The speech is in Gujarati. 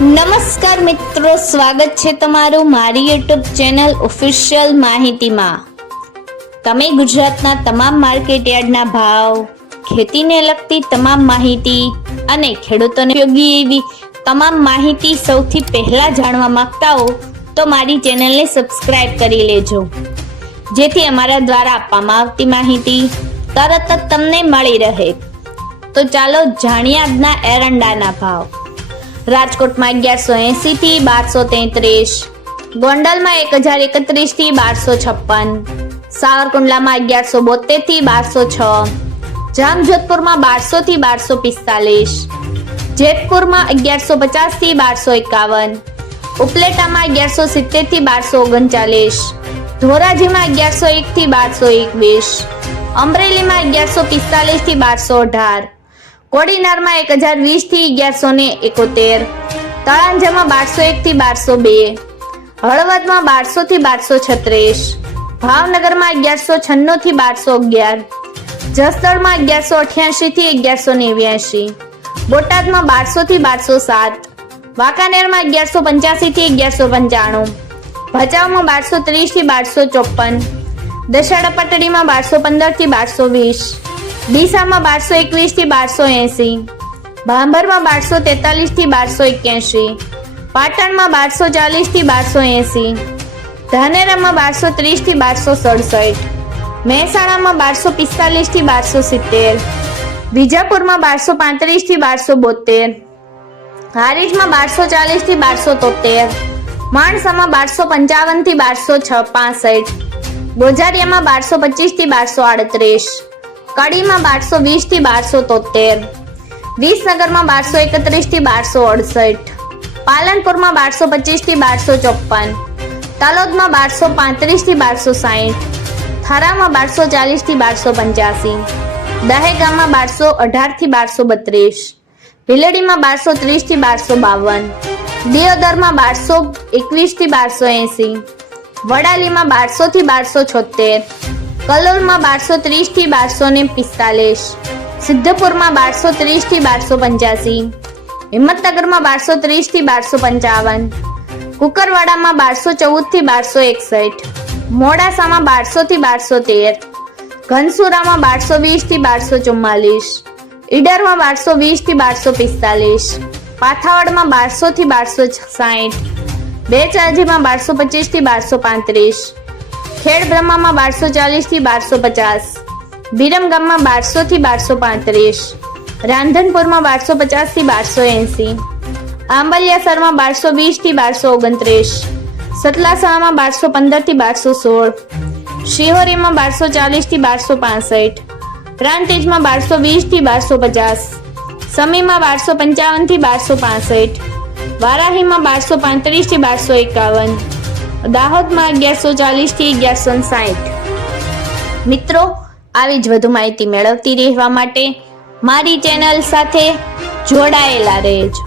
નમસ્કાર મિત્રો, સ્વાગત છે તમારું મારી યુટ્યુબ ચેનલ ઓફિશિયલ માહિતીમાં। તમે ગુજરાતના તમામ માર્કેટયાર્ડના ભાવ, ખેતીને લગતી તમામ માહિતી અને ખેડૂતોને ઉપયોગી એવી તમામ માહિતી સૌથી પહેલા જાણવા માંગતા હો તો મારી ચેનલને સબસ્ક્રાઇબ કરી લેજો, જેથી અમારા દ્વારા આપવામાં આવતી માહિતી તરત જ તમને મળી રહે। તો ચાલો જાણીએ આજના એરંડાના ભાવ। રાજકોટમાં 1180 થી 1233, ગોંડલમાં 1031 થી 1256, સાવરકુંડલામાં 1172 થી 1206, જામજોધપુરમાં 1200 થી 1245, જેતપુરમાં 1150 થી 1251, ઉપલેટામાં 1170 થી 1239, ધોરાજીમાં 1101 થી 1221, અમરેલીમાં 1145 થી 1218, કોડીનારમાં 1020 થી 1171, તળાંજામાં 1201 થી 1202, હળવદમાં 1200 થી 1236, ભાવનગરમાં 1196 થી 1211, જસદણમાં 1188 થી 1189, બોટાદમાં 1200 થી 1207, વાંકાનેરમાં 1185 થી 1195, ભચાઉમાં 1230 થી 1254, દશાડા પટડીમાં 1215 થી 1220, ડીસામાં 1221 થી 1280, ભાંભરમાં 1243 થી 1281, પાટણમાં 1240 થી 1280, ધાનેરામાં 1230 થી 1267, મહેસાણામાં 1245 થી 1270, વિજાપુરમાં 1235 થી 1272, હારીજમાં 1240 થી 1273, માણસામાં 1255 થી 1265, ગોઝારિયામાં 1225 થી 1238, કડીમાં 1220 થી 1273, વિસનગરમાં 1231 થી 1268, પાલનપુરમાં 1225 થી 1254, તલોદમાં 1235 થી 1260, થરામાં 1240 થી 1285, દહેગામમાં 1218 થી 1232, ભીલડીમાં 1230 થી 1252, દિયોદરમાં 1221 થી 1280, વડાલીમાં 1200 થી 1276, કલોલમાં 1230 થી 1245, સિદ્ધપુરમાં 1230 થી 1285, હિંમતનગરમાં 1230 થી 1255, કુકરવાડામાં 1214 થી 1261, મોડાસામાં 1200 થી 1213, ઘનસુરામાં 1220 થી 1244, ઈડરમાં 1220 થી 1245, પાથાવડમાં 1200 થી 1260, બેચરાજીમાં 1225 થી 1235, ખેડબ્રહ્મામાં 1240 થી 1250, વિરમગામમાં 1200 થી 1235, રાંધનપુરમાં 1250 થી 1280, આંબલિયાસરમાં 1220 થી 1229, સતલાસણામાં 1215 થી 1216, શિહોરીમાં 1240 થી 1265, પ્રાંતિજમાં 1220 થી 1250, સમીમાં 1255 થી 1265, વારાહીમાં 1235 થી 1251, દાહોદમાં 1140 થી 1160। મિત્રો, આવી જ વધુ માહિતી મેળવતી રહેવા માટે મારી ચેનલ સાથે જોડાયેલા રહેજો।